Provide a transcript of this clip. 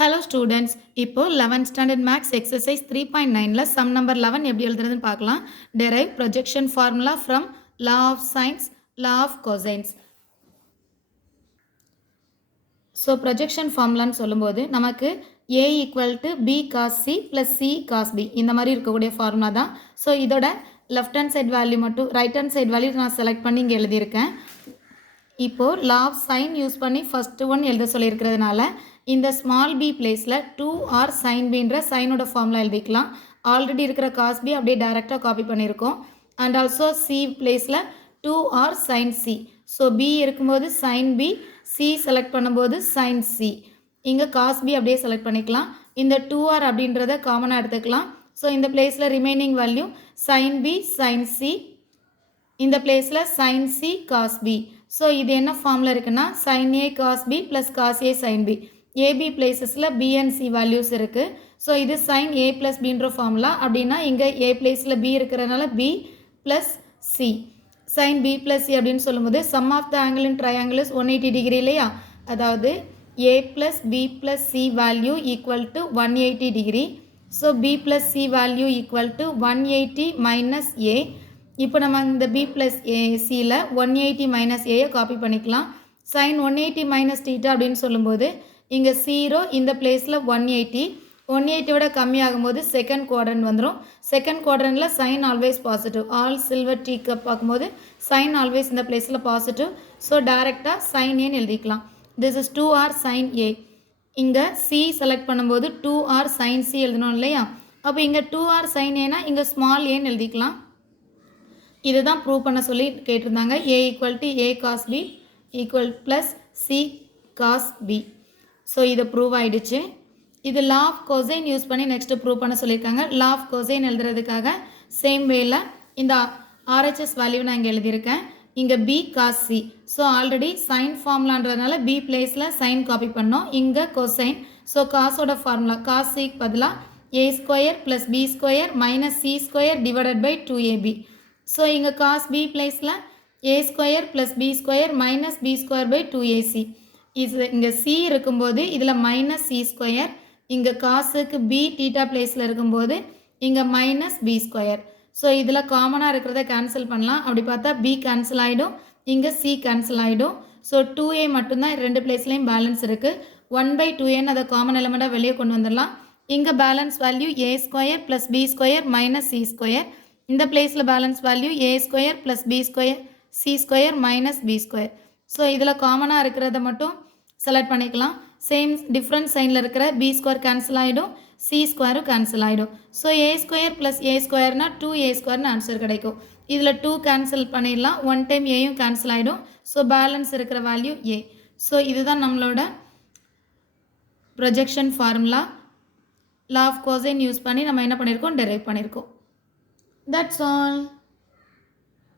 Hello students, இப்போ 11th standard max exercise 3.9ல sum number 11 எப்படி எழுதுறதுன்னு பார்க்கலாம். Derive projection formula from law of sines, law of cosines. So projection formulaன்னு சொல்லும்போது நமக்கு a equal to b cos c plus c cos b இந்த மாதிரி இருக்கக்கூடிய formula தான். So இதோட லெஃப்ட் ஹேண்ட் சைட் வேல்யூ மட்டும் ரைட் ஹேண்ட் சைட் வேல்யூ நான் select பண்ணி இங்கே எழுதியிருக்கேன். இப்போது லா ஆஃப் சைன் யூஸ் பண்ணி ஃபஸ்ட்டு ஒன் எழுத சொல்லியிருக்கிறதுனால இந்த ஸ்மால் பி பிளேஸில் 2r sin bன்ற சைனோட ஃபார்முலா எழுதிக்கலாம். ஆல்ரெடி இருக்கிற காஸ் பி அப்படியே டைரெக்டாக காப்பி பண்ணியிருக்கோம். அண்ட் ஆல்சோ சி பிளேஸில் 2r sin c. So B இருக்கும்போது sin b, சி செலக்ட் பண்ணும்போது sin c. இங்கே காஸ் பி அப்படியே செலக்ட் பண்ணிக்கலாம். இந்த 2r அப்படின்றத காமனாக எடுத்துக்கலாம். ஸோ இந்த பிளேஸில் remaining value sin b sin c, இந்த பிளேஸில் sin c cos b. So இது என்ன ஃபார்மில் இருக்குன்னா sin a cos b plus cos a sin b. ab பிளேஸஸில் b and c values இருக்குது. ஸோ இது sin a plus bன்ற ஃபார்முலா. அப்படின்னா இங்கே a பிளேஸில் b இருக்கிறதுனால b plus c. sin b plus c அப்படின்னு சொல்லும்போது sum of the angle in triangle is 180 degree இல்லையா? அதாவது a plus b plus c value equal to 180 degree. So b plus c value equal to 180 minus a. இப்போ நம்ம இந்த b plus cயில் 180 minus ஏயை copy பண்ணிக்கலாம். sin 180 மைனஸ் தீட்டா அப்படின்னு சொல்லும்போது இங்கே 0 இந்த பிளேஸில் 180 விட கம்மியாகும்போது செகண்ட் குவாட்ரண்ட் வந்துடும். செகண்ட் குவாட்ரண்டில் sine always positive. All silver tea cup பார்க்கும்போது சைன் ஆல்வேஸ் இந்த பிளேஸில் பாசிட்டிவ். ஸோ டைரெக்டாக சைன் ஏன்னு எழுதிக்கலாம். This is 2r sin a. இங்கே சி செலக்ட் பண்ணும்போது 2r sin c எழுதணும் இல்லையா? அப்போ இங்கே 2r sin ஏனா இங்கே ஸ்மால் ஏன்னு எழுதிக்கலாம். இதுதான் ப்ரூவ் பண்ண சொல்லி கேட்டிருந்தாங்க. a equal to a cos b equal plus c cos b. So இது ப்ரூவ் ஆகிடுச்சு. இது லா ஆஃப் கொசைன் யூஸ் பண்ணி நெக்ஸ்ட்டு ப்ரூவ் பண்ண சொல்லியிருக்காங்க. லா ஆஃப் கொசைன் எழுதுறதுக்காக சேம் வேல இந்த RHS வேல்யூ நான் இங்கே எழுதியிருக்கேன். இங்கே b cos c. So already sine ஃபார்முலான்றதுனால b பிளேஸில் சைன் காப்பி பண்ணோம். இங்கே கொசைன். ஸோ காஸோட ஃபார்முலா cos c பதிலாக a square plus b square minus c square divided by 2ab. So இங்கே காஸ் b பிளேஸில் a square plus b square minus b square by 2ac. இது இங்கே c இருக்கும்போது இதில் மைனஸ் c ஸ்கொயர், இங்கே காசுக்கு b theta பிளேஸில் இருக்கும்போது இங்கே மைனஸ் b ஸ்கொயர். ஸோ இதில் காமனாக இருக்கிறத கேன்சல் பண்ணலாம். அப்படி பார்த்தா b கேன்சல் ஆகிடும், இங்கே c கேன்சல் ஆகிடும். ஸோ 2a மட்டும்தான் ரெண்டு பிளேஸ்லேயும் பேலன்ஸ் இருக்குது. 1/2a அதை காமன் எலிமெண்ட்டாக வெளியே கொண்டு வந்துடலாம். இங்கே balance value a square plus b square minus c square. இந்த பிளேஸில் balance value a square plus b square c square minus b square. So இதில் காமனாக இருக்கிறத மட்டும் செலக்ட் பண்ணிக்கலாம். சேம் டிஃப்ரெண்ட் சைனில் இருக்கிற b ஸ்கொயர் கேன்சல் ஆகிடும், c ஸ்கொயரும் கேன்சல் ஆகிடும். So a square plus a ஸ்கொயர்னா 2a ஸ்கொயர்னு ஆன்சர் கிடைக்கும். இதில் 2 கேன்சல் பண்ணிடலாம், 1 டைம் ஏயும் கேன்சல் ஆகிடும். ஸோ பேலன்ஸ் இருக்கிற வேல்யூ a. ஸோ இதுதான் நம்மளோட projection formula. Law of cosine use பண்ணி நம்ம என்ன பண்ணியிருக்கோம், டெரைவ் பண்ணியிருக்கோம். That's all.